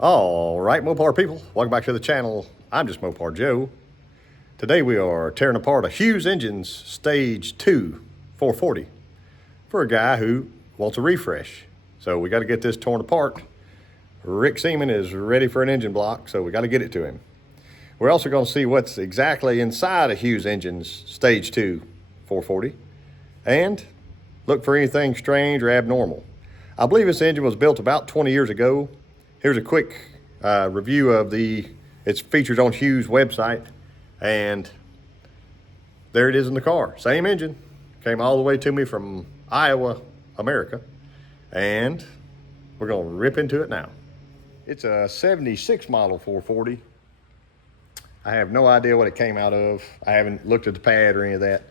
All right, Mopar people, welcome back to the channel. I'm just Mopar Joe. Today we are tearing apart a Hughes Engines Stage 2 440 for a guy who wants a refresh. So we got to get this torn apart. Rick Seaman is ready for an engine block, so we got to get it to him. We're also going to see what's exactly inside a Hughes Engines Stage 2 440 and look for anything strange or abnormal. I believe this engine was built about 20 years ago. Here's a quick review of its features on Hughes website, and there it is in the car. Same engine, came all the way to me from Iowa, America, and we're gonna rip into it now. It's a 76 model 440. I have no idea what it came out of. I haven't looked at the pad or any of that.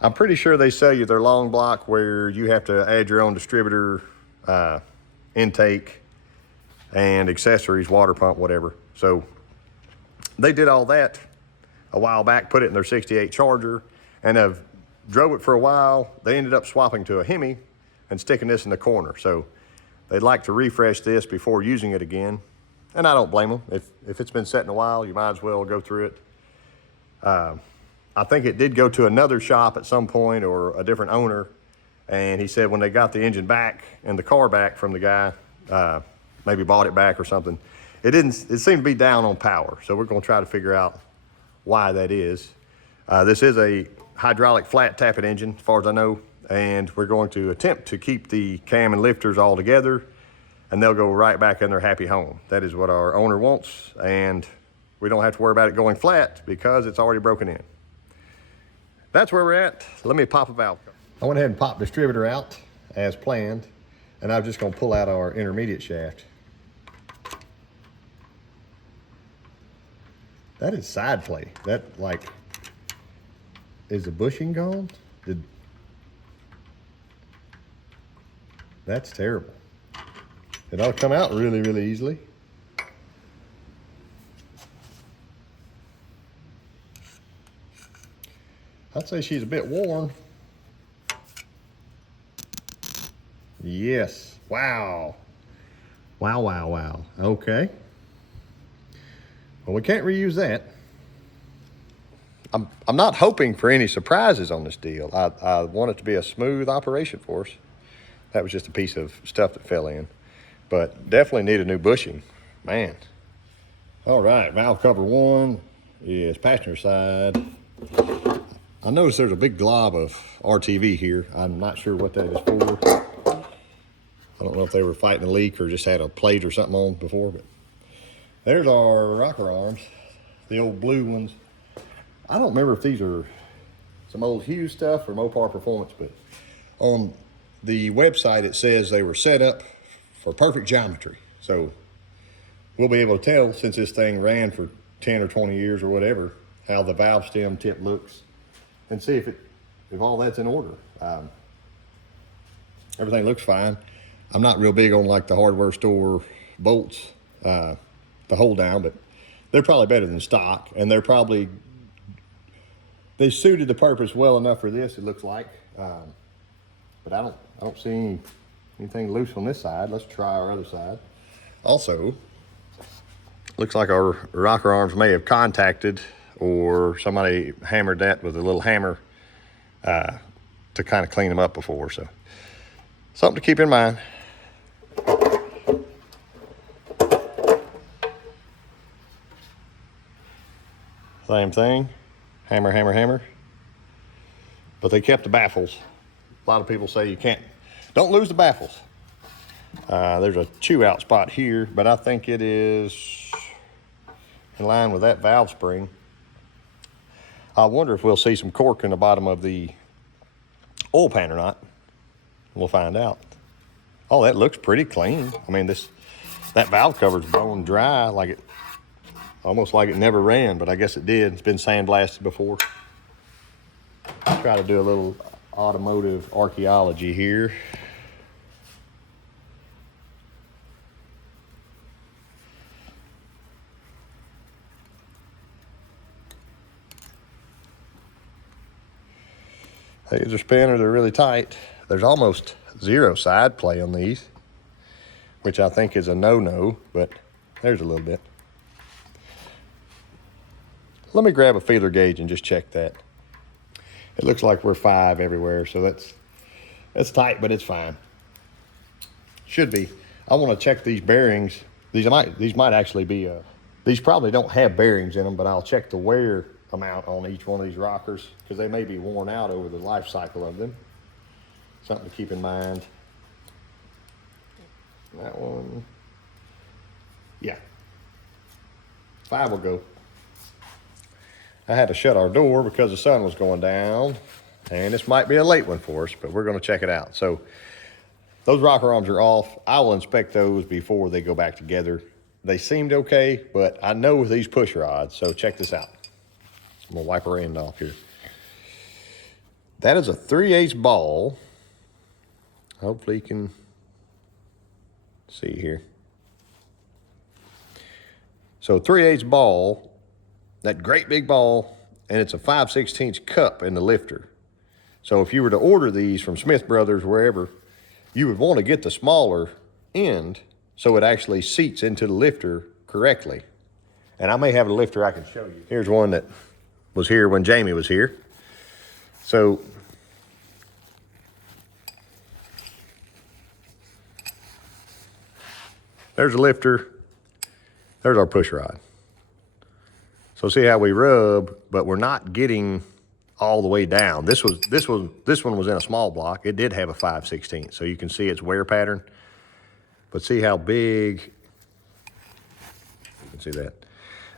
I'm pretty sure they sell you their long block where you have to add your own distributor, intake, and accessories, water pump, whatever. So they did all that a while back, put it in their 68 Charger, and have drove it for a while. They ended up swapping to a Hemi and sticking this in the corner. So they'd like to refresh this before using it again. And I don't blame them. If it's been sitting a while, you might as well go through it. I think it did go to another shop at some point or a different owner. And he said when they got the engine back and the car back from the guy, maybe bought it back or something, it seemed to be down on power. So we're gonna try to figure out why that is. This is a hydraulic flat tappet engine, as far as I know, and we're going to attempt to keep the cam and lifters all together, and they'll go right back in their happy home. That is what our owner wants, and we don't have to worry about it going flat because it's already broken in. That's where we're at. Let me pop a valve. I went ahead and popped distributor out as planned, and I'm just gonna pull out our intermediate shaft. That is side play. That, like, is the bushing gone? That's terrible. It ought to come out really, really easily. I'd say she's a bit worn. Yes, wow. Wow, wow, wow, okay. Well, we can't reuse that. I'm not hoping for any surprises on this deal. I want it to be a smooth operation for us. That was just a piece of stuff that fell in. But definitely need a new bushing, man. All right, valve cover 1 is passenger side. I noticed there's a big glob of RTV here. I'm not sure what that is for. I don't know if they were fighting a leak or just had a plate or something on before, but there's our rocker arms, the old blue ones. I don't remember if these are some old Hughes stuff or Mopar Performance, but on the website it says they were set up for perfect geometry. So we'll be able to tell, since this thing ran for 10 or 20 years or whatever, how the valve stem tip looks and see if all that's in order. Everything looks fine. I'm not real big on like the hardware store bolts, the hold down, but they're probably better than stock, and they suited the purpose well enough for this, it looks like. But I don't see anything loose on this side. Let's try our other side. Also, looks like our rocker arms may have contacted, or somebody hammered that with a little hammer to kind of clean them up before. So something to keep in mind. Same thing, hammer, hammer, hammer. But they kept the baffles. A lot of people say you don't lose the baffles. There's a chew out spot here, but I think it is in line with that valve spring. I wonder if we'll see some cork in the bottom of the oil pan or not. We'll find out. Oh, that looks pretty clean. I mean, that valve cover's bone dry, almost like it never ran, but I guess it did. It's been sandblasted before. I'll try to do a little automotive archaeology here. These are spinner, they're really tight. There's almost zero side play on these, which I think is a no-no, but There's a little bit. Let me grab a feeler gauge and just check that. It looks like we're 5 everywhere, so that's tight, but it's fine. Should be. I want to check these bearings. These might actually be, these probably don't have bearings in them, but I'll check the wear amount on each one of these rockers because they may be worn out over the life cycle of them. Something to keep in mind. That one, yeah, 5 will go. I had to shut our door because the sun was going down, and this might be a late one for us, but we're going to check it out. So those rocker arms are off. I will inspect those before they go back together. They seemed okay, but I know with these push rods, so check this out. I'm going to wipe our end off here. That is a 3/8 ball. Hopefully you can see here. So 3/8 ball, that great big ball, and it's a 5/16 cup in the lifter. So if you were to order these from Smith Brothers, wherever, you would want to get the smaller end so it actually seats into the lifter correctly. And I may have a lifter I can show you. Here's one that was here when Jamie was here. So there's a lifter, there's our push rod. So see how we rub, but we're not getting all the way down. This one was in a small block. It did have a 5/16, so you can see its wear pattern. But see how big, you can see that.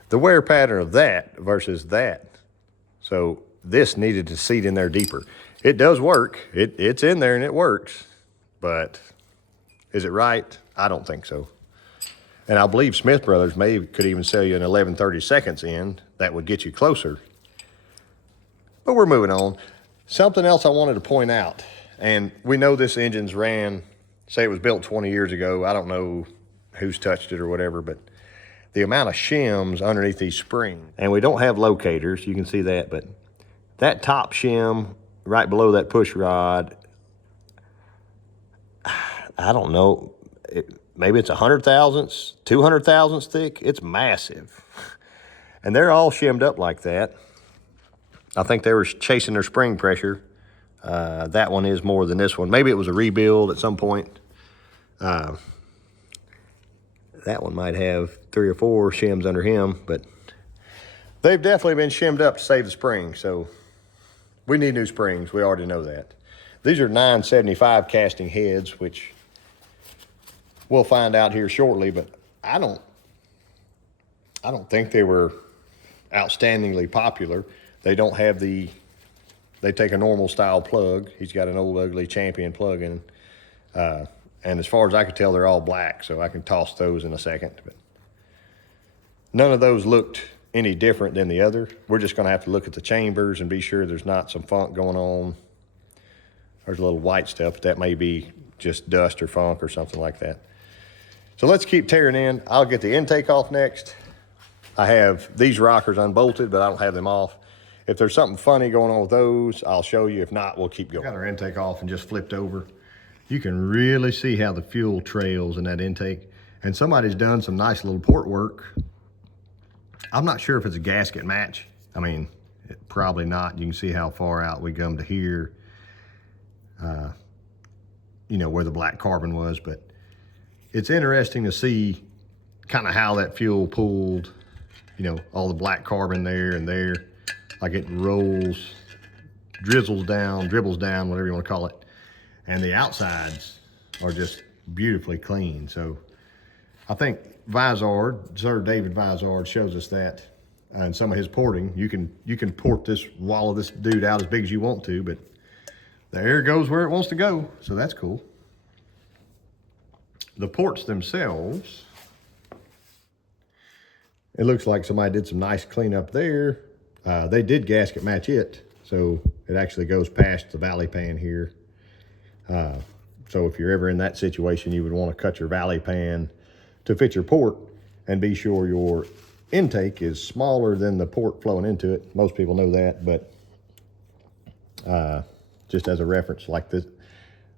The wear pattern of that versus that. So this needed to seat in there deeper. It does work. It's in there and it works, but is it right? I don't think so. And I believe Smith Brothers could even sell you an 11/32 end that would get you closer. But we're moving on. Something else I wanted to point out, and we know this engine's ran, say it was built 20 years ago. I don't know who's touched it or whatever, but the amount of shims underneath these springs, and we don't have locators, you can see that, but that top shim right below that push rod, I don't know, maybe it's 100 thousandths, 200 thousandths thick. It's massive. And they're all shimmed up like that. I think they were chasing their spring pressure. That one is more than this one. Maybe it was a rebuild at some point. That one might have 3 or 4 shims under him, but they've definitely been shimmed up to save the spring. So we need new springs. We already know that. These are 975 casting heads, which we'll find out here shortly, but I don't think they were outstandingly popular. They don't have they take a normal style plug. He's got an old ugly Champion plug in. And as far as I could tell, they're all black, so I can toss those in a second. But none of those looked any different than the other. We're just gonna have to look at the chambers and be sure there's not some funk going on. There's a little white stuff, but that may be just dust or funk or something like that. So let's keep tearing in. I'll get the intake off next. I have these rockers unbolted, but I don't have them off. If there's something funny going on with those, I'll show you. If not, we'll keep going. Got our intake off and just flipped over. You can really see how the fuel trails in that intake. And somebody's done some nice little port work. I'm not sure if it's a gasket match. I mean, probably not. You can see how far out we come to here. You know, where the black carbon was, but it's interesting to see kind of how that fuel pooled, you know, all the black carbon there and there. Like it rolls, dribbles down, whatever you want to call it. And the outsides are just beautifully clean. So I think Vizard, Sir David Vizard, shows us that in some of his porting. You can port this, wallow this dude out as big as you want to, but the air goes where it wants to go. So that's cool. The ports themselves, it looks like somebody did some nice cleanup there. They did gasket match it, so it actually goes past the valley pan here. So if you're ever in that situation, you would want to cut your valley pan to fit your port and be sure your intake is smaller than the port flowing into it. Most people know that, but just as a reference, like this,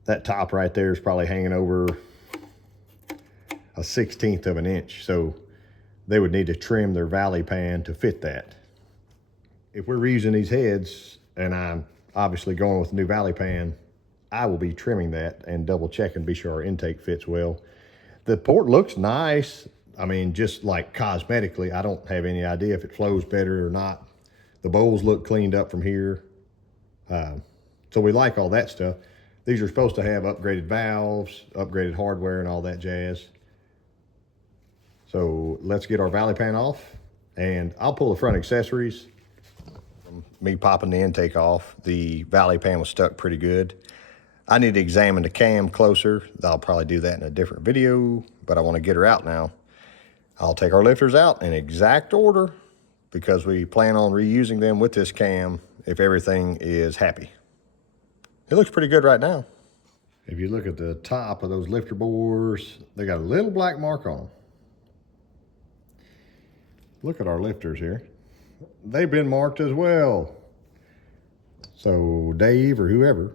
that top right there is probably hanging over a 1/16 of an inch. So they would need to trim their valley pan to fit that. If we're reusing these heads, and I'm obviously going with the new valley pan, I will be trimming that and double checking, be sure our intake fits well. The port looks nice. I mean, just like cosmetically, I don't have any idea if it flows better or not. The bowls look cleaned up from here. So we like all that stuff. These are supposed to have upgraded valves, upgraded hardware, and all that jazz. So let's get our valley pan off, and I'll pull the front accessories. Me popping the intake off, the valley pan was stuck pretty good. I need to examine the cam closer. I'll probably do that in a different video, but I want to get her out now. I'll take our lifters out in exact order because we plan on reusing them with this cam if everything is happy. It looks pretty good right now. If you look at the top of those lifter bores, they got a little black mark on them. Look at our lifters here. They've been marked as well. So Dave or whoever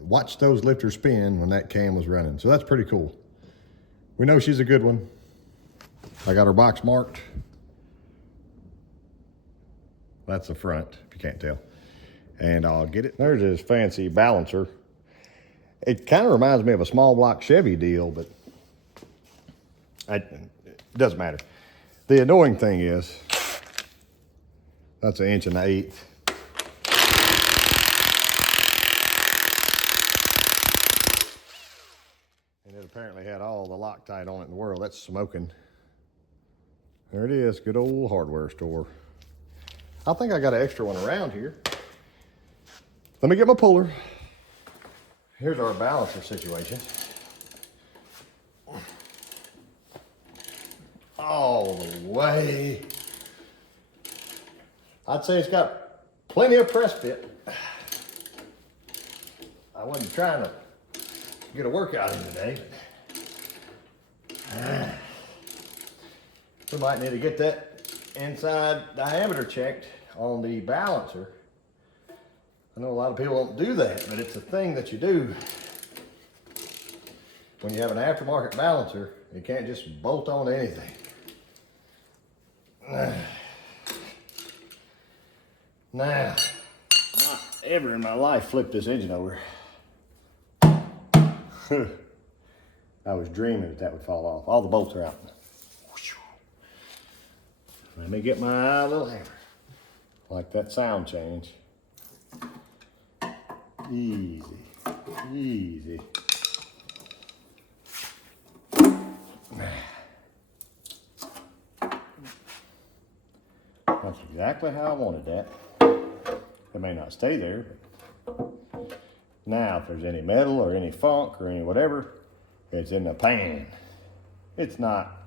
watched those lifters spin when that cam was running. So that's pretty cool. We know she's a good one. I got her box marked. That's the front, if you can't tell. And I'll get it. There's this fancy balancer. It kind of reminds me of a small block Chevy deal, but it doesn't matter. The annoying thing is, that's 1 1/8 inches. And it apparently had all the Loctite on it in the world. That's smoking. There it is, good old hardware store. I think I got an extra one around here. Let me get my puller. Here's our balancer situation. All the way. I'd say it's got plenty of press fit. I wasn't trying to get a workout in today. We might need to get that inside diameter checked on the balancer. I know a lot of people don't do that, but it's a thing that you do. When you have an aftermarket balancer, you can't just bolt on to anything. Now, not ever in my life flipped this engine over. I was dreaming that would fall off. All the bolts are out. Let me get my little hammer. Like that sound change. Easy, easy. That's exactly how I wanted that. It may not stay there, but now if there's any metal or any funk or any whatever, it's in the pan. It's not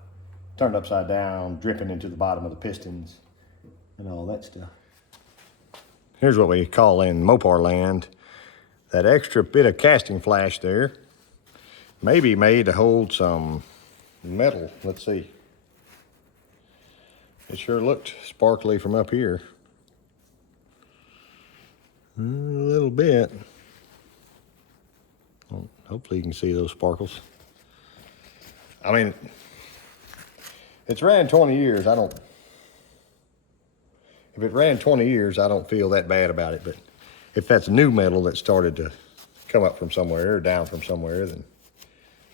turned upside down, dripping into the bottom of the pistons and all that stuff. Here's what we call in Mopar land, that extra bit of casting flash there may be made to hold some metal. Let's see. It sure looked sparkly from up here. A little bit. Well, hopefully you can see those sparkles. I mean, it's ran 20 years. If it ran 20 years, I don't feel that bad about it. But if that's new metal that started to come up from somewhere or down from somewhere, then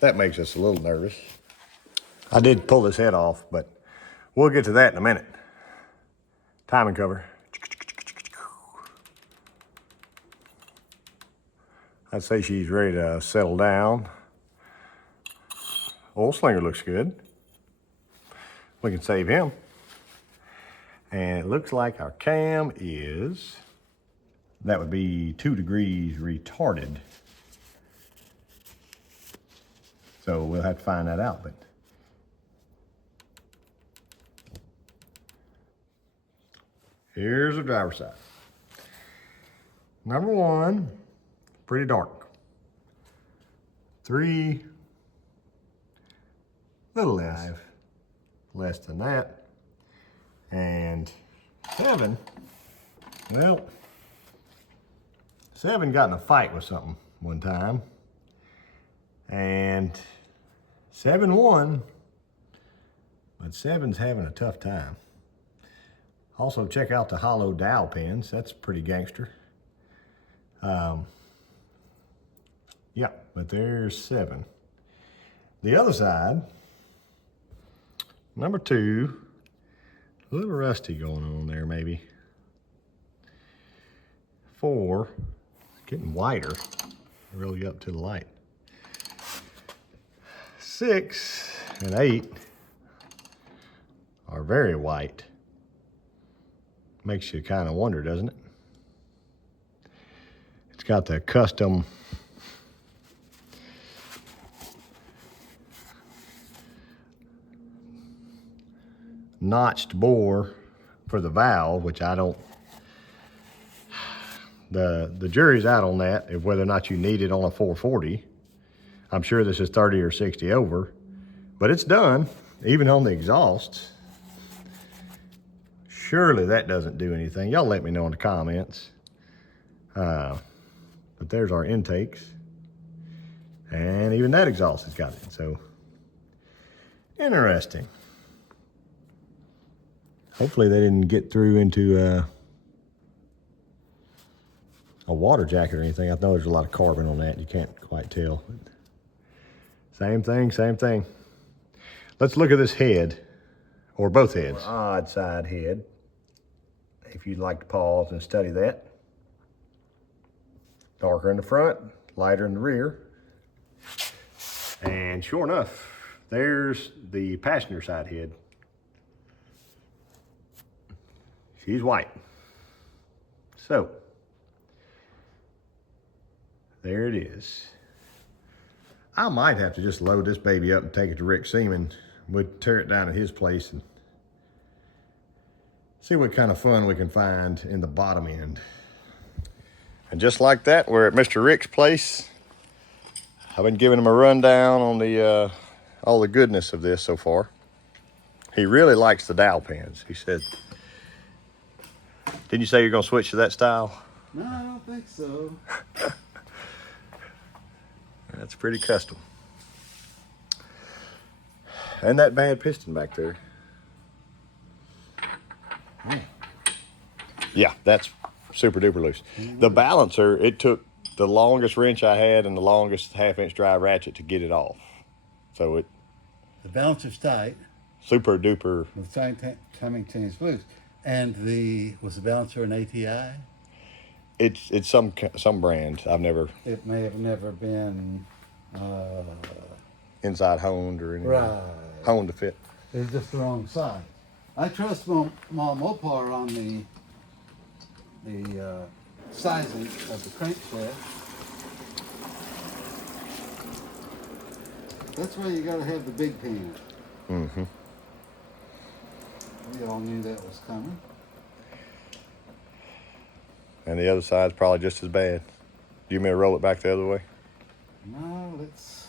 that makes us a little nervous. I did pull this head off, but we'll get to that in a minute. Timing cover. I'd say she's ready to settle down. Oil slinger looks good. We can save him. And it looks like our cam is, that would be 2 degrees retarded. So we'll have to find that out, but here's the driver's side. Number 1, pretty dark. 3, little less than that. And 7, well, 7 got in a fight with something one time. And 7 won, but but 7's having a tough time. Also, check out the hollow dowel pins. That's pretty gangster. Yeah, but there's 7. The other side, number 2, a little rusty going on there maybe. 4, getting whiter, really up to the light. 6 and 8 are very white. Makes you kind of wonder, doesn't it? It's got the custom notched bore for the valve, which I don't, the jury's out on that, of whether or not you need it on a 440. I'm sure this is 30 or 60 over, but it's done, even on the exhausts. Surely that doesn't do anything. Y'all let me know in the comments. But there's our intakes. And even that exhaust has got it, so interesting. Hopefully they didn't get through into a water jacket or anything. I know there's a lot of carbon on that. You can't quite tell. Same thing, same thing. Let's look at this head, or both heads. Odd side head, if you'd like to pause and study that. Darker in the front, lighter in the rear. And sure enough, there's the passenger side head. She's white. So, there it is. I might have to just load this baby up and take it to Rick Seaman. We'll tear it down at his place and see what kind of fun we can find in the bottom end. And just like that, we're at Mr. Rick's place. I've been giving him a rundown on the all the goodness of this so far. He really likes the dowel pins. He said, didn't you say you're gonna switch to that style? No, I don't think so. That's pretty custom. And that bad piston back there. Yeah, that's super duper loose. The balancer, it took the longest wrench I had and the longest 1/2-inch drive ratchet to get it off. So it... The balancer's tight. Super duper. With timing chains loose. And was the balancer an ATI? It's some brand. I've never... It may have never been... inside honed or anything. Right. Honed to fit. It's just the wrong size. I trust my Mopar on the sizing of the crankshaft. That's why you gotta have the big pan. Mm-hmm. We all knew that was coming. And the other side's probably just as bad. Do you want me to roll it back the other way? No, let's...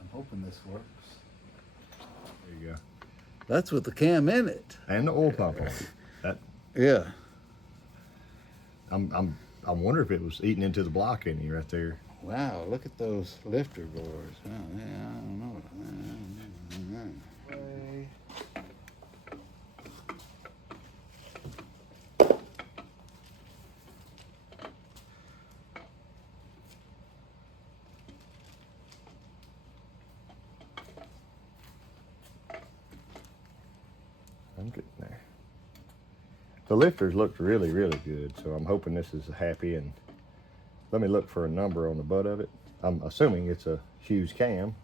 I'm hoping this works. There you go. That's with the cam in it. And the oil pump on it. That... Yeah. I wonder if it was eating into the block in here right there. Wow, look at those lifter boards. Oh, yeah, I don't know. I'm getting there. The lifters looked really, really good, so I'm hoping this is happy. And let me look for a number on the butt of it. I'm assuming it's a Hughes cam,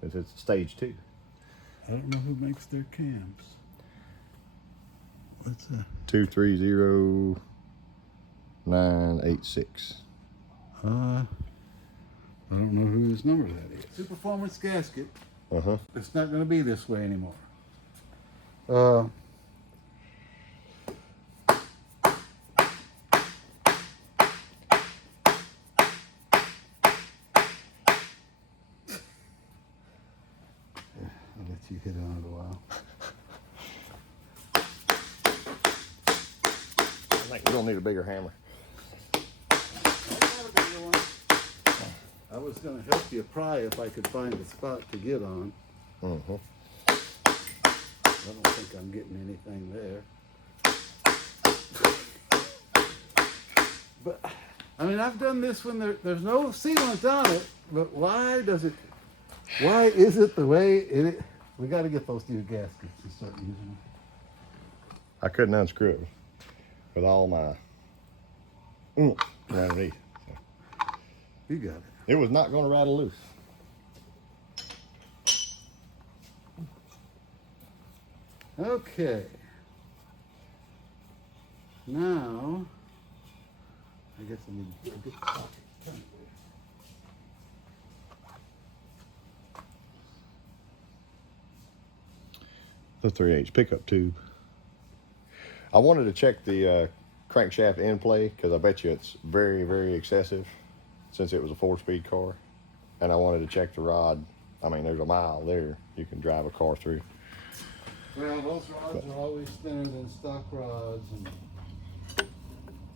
since it's stage 2. I don't know who makes their cams. What's that? 230986. I don't know whose number that is. Two performance gasket. Uh-huh. It's not going to be this way anymore. I'll let you hit on it a while. I think we're gonna need a bigger hammer. I was going to help you pry if I could find a spot to get on. Mm-hmm. I don't think I'm getting anything there. But, I mean, I've done this when there's no sealant on it, but why is it the way it? We got to get those new gaskets and start using them. I couldn't unscrew it with all my underneath. So. You got it. It was not going to rattle loose. Okay. Now, I guess I need to get the pocket. The 3/8 pickup tube. I wanted to check the crankshaft in play because I bet you it's very, very excessive since it was a 4-speed car. And I wanted to check the rod. I mean, there's a mile there you can drive a car through. Well, those rods are always thinner than stock rods, and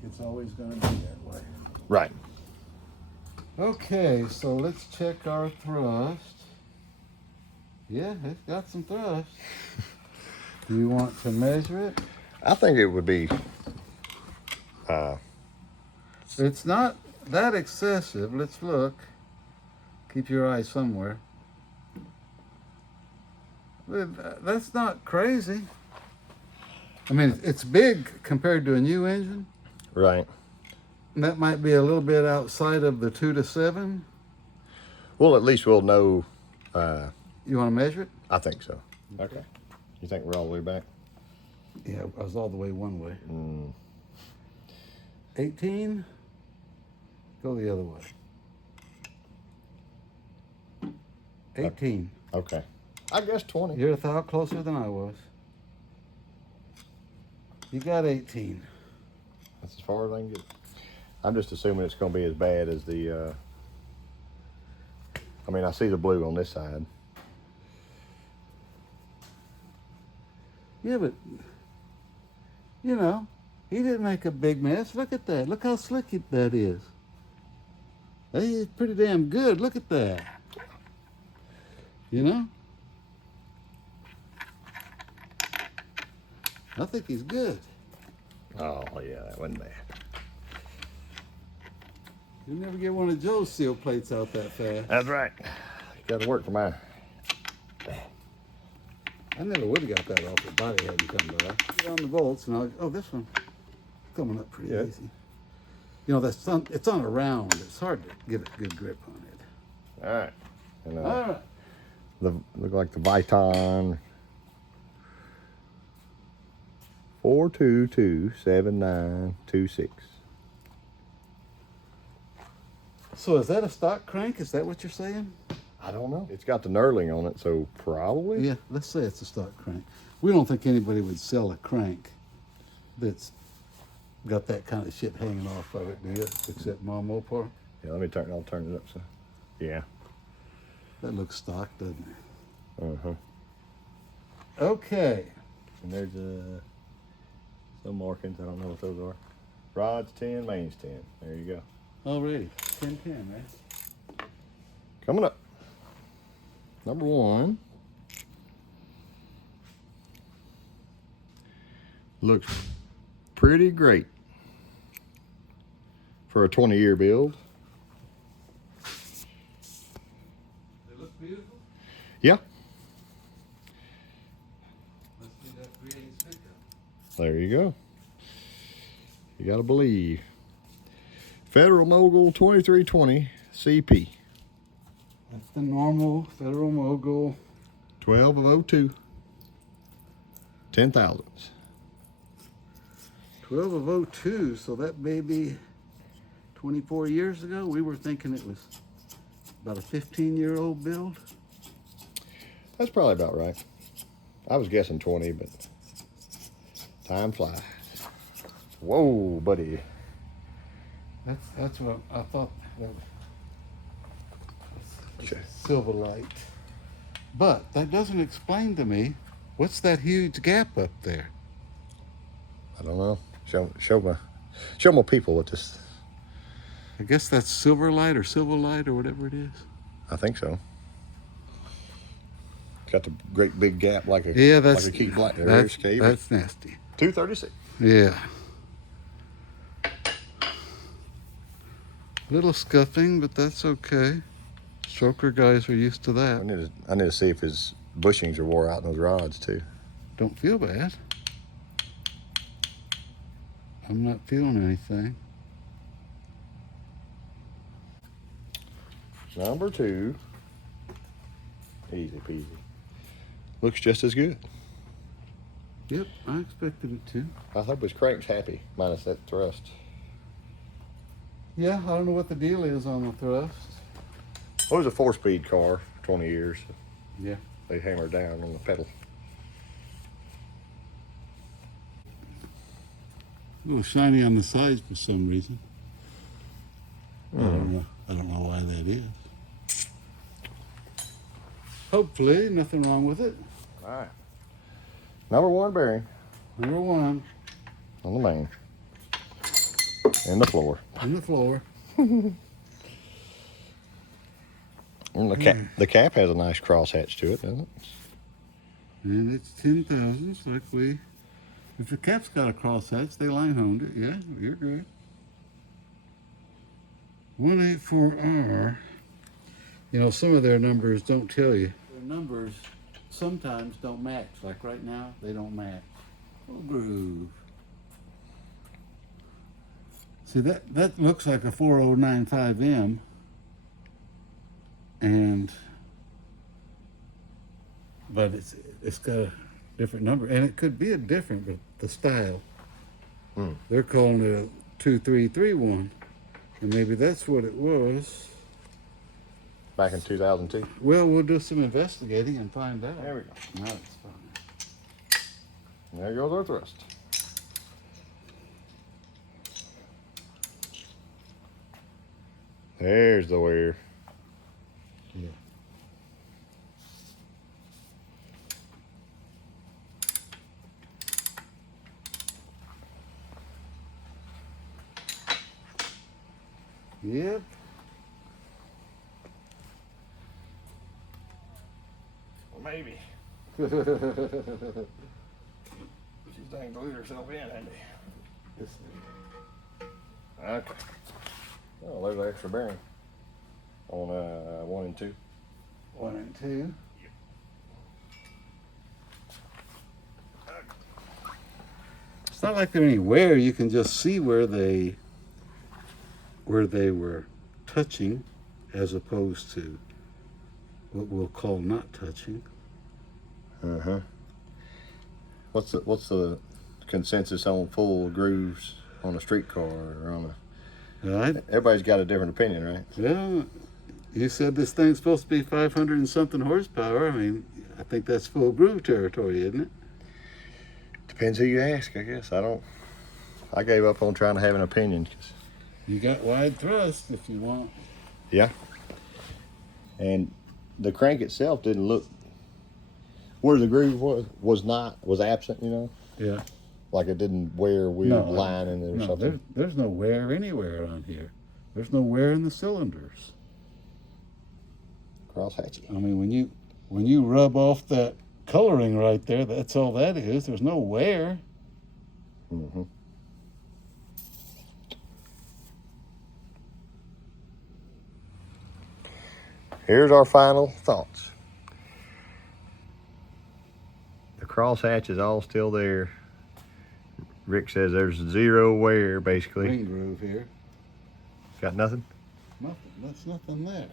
it's always going to be that way. Right. Okay, so let's check our thrust. Yeah, it's got some thrust. Do you want to measure it? I think it would be. It's not that excessive. Let's look. Keep your eye somewhere. That's not crazy. I mean, it's big compared to a new engine. Right. And that might be a little bit outside of the 2 to 7. Well, at least we'll know. You want to measure it? I think so. Okay. You think we're all the way back? Yeah, I was all the way one way. 18. Go the other way. 18. Okay. I guess 20. You're a thou closer than I was. You got 18. That's as far as I can get. I'm just assuming it's going to be as bad as the. I mean, I see the blue on this side. Yeah, but, you know, he didn't make a big mess. Look at that. Look how slick that is. Hey, it's pretty damn good. Look at that. You know? I think he's good. Oh, yeah, that wasn't bad. You never get one of Joe's seal plates out that fast. That's right. Got to work for mine. I never would have got that off the body hadn't come by. Get on the bolts and oh, this one coming up pretty easy. You know, it's on a round. It's hard to get a good grip on it. All right. And, All right. Look like the Viton 4227926. So is that a stock crank? Is that what you're saying? I don't know. It's got the knurling on it, so probably. Yeah, let's say it's a stock crank. We don't think anybody would sell a crank that's got that kind of shit hanging off of it, do you? Except Mom Mopar. Yeah, I'll turn it up so. Yeah. That looks stock, doesn't it? Uh-huh. Okay. And there's some markings. I don't know what those are. Rods 10, mains 10. There you go. Already. 10-10, right? Coming up. Number 1. Looks pretty great for a 20-year build. They look beautiful. Yeah. Let's do that 3/8 pickup. There you go. You got to believe. Federal Mogul 2320 CP. That's the normal Federal Mogul. 12 of 02. 10 thousandths. 12 of 02, so that may be 24 years ago. We were thinking it was about a 15-year-old build. That's probably about right. I was guessing 20, but time flies. Whoa, buddy. That's what I thought. Sure. Silverlight. But that doesn't explain to me what's that huge gap up there. I don't know. Show my people what this. I guess that's Silverlight or Silverlight or whatever it is. I think so. Got the great big gap like a Yeah, that's like a key black. that's, There's that's nasty. 236. Yeah. Little scuffing, but that's okay. Stroker guys are used to that. I need to see if his bushings are wore out in those rods too. Don't feel bad. I'm not feeling anything. Number 2. Easy peasy. Looks just as good. Yep, I expected it to. I hope his crank's happy, minus that thrust. Yeah, I don't know what the deal is on the thrust. Well, it was a 4-speed car for 20 years. Yeah. They hammered down on the pedal. A little shiny on the sides for some reason. I don't know why that is. Hopefully, nothing wrong with it. All right. Number 1 bearing Number 1 on the main. And the floor. on the floor. And the cap has a nice crosshatch to it, doesn't it? And it's 10 thousandths like we... If the cap's got a crosshatch, they line honed it. Yeah, you're good. 184R. You know, some of their numbers don't tell you. Their numbers sometimes don't match. Like right now, they don't match. Oh, groove. See, that looks like a 4095M. But it's got a different number. And it could be a different, but the style. They're calling it a 2331. And maybe that's what it was. Back in 2002. Well, we'll do some investigating and find out. There we go. No, it's fine. There goes our thrust. There's the wear. Yeah. Yep. Well, maybe. She's dang glued herself in, hasn't she? Okay. Oh, there's an extra bearing on 1 and 2. 1 and 2. It's not like they're any wear. You can just see where they were touching, as opposed to what we'll call not touching. What's the consensus on full grooves on a street car or on a? Everybody's got a different opinion, right? Well, you said this thing's supposed to be 500 and something horsepower. I mean, I think that's full groove territory, isn't it? Depends who you ask, I guess. I gave up on trying to have an opinion. You got wide thrust if you want. Yeah. And the crank itself didn't look where the groove was absent, you know? Yeah. Like it didn't wear weird line in there or something. There's no wear anywhere on here. There's no wear in the cylinders. Crosshatchy. I mean, when you rub off that coloring right there, that's all that is. There's no wear. Here's our final thoughts. The crosshatch is all still there. Rick says there's 0 wear, basically. Ring groove here. Got nothing? Nothing. That's nothing there.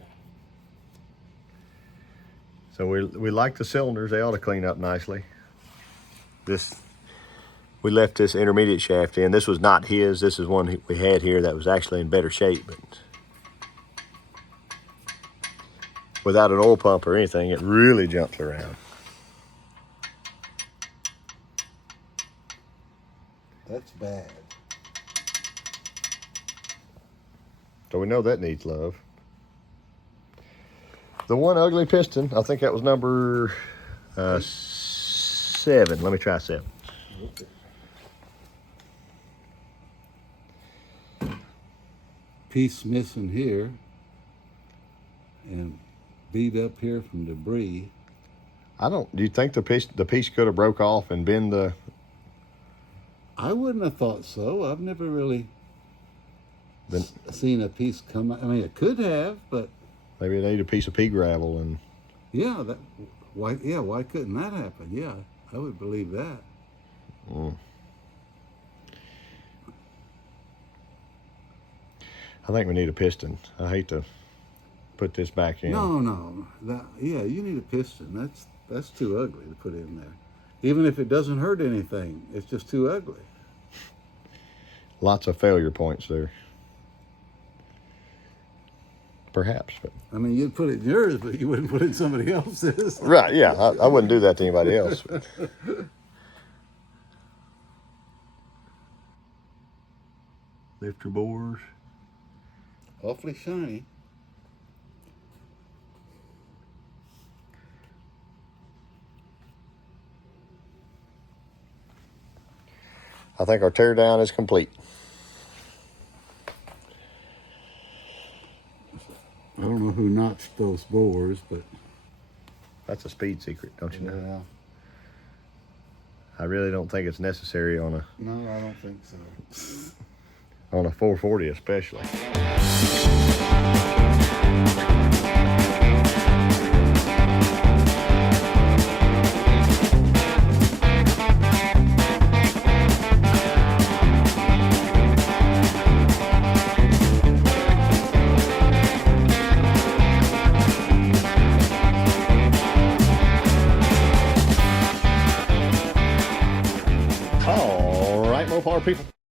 So we like the cylinders. They ought to clean up nicely. We left this intermediate shaft in. This was not his. This is one we had here that was actually in better shape. But without an oil pump or anything, it really jumps around. That's bad. So we know that needs love. The one ugly piston, I think that was number 7. Let me try 7. Piece missing here and beat up here from debris. Do you think the piece could have broke off and been the? I wouldn't have thought so. I've never really Then seen a piece come out. I mean, it could have, but maybe they need a piece of pea gravel and. yeah, why couldn't that happen? Yeah, I would believe that. Mm. I think we need a piston. I hate to put this back in. No. Yeah, you need a piston. That's too ugly to put in there. Even if it doesn't hurt anything, it's just too ugly. Lots of failure points there. Perhaps, but I mean, you'd put it in yours, but you wouldn't put it in somebody else's. right, yeah, I wouldn't do that to anybody else. Lifter bores. Awfully shiny. I think our teardown is complete. I don't know who notched those bores, but That's a speed secret, don't you know? yeah. I really don't think it's necessary on a No, I don't think so. on a 440 especially.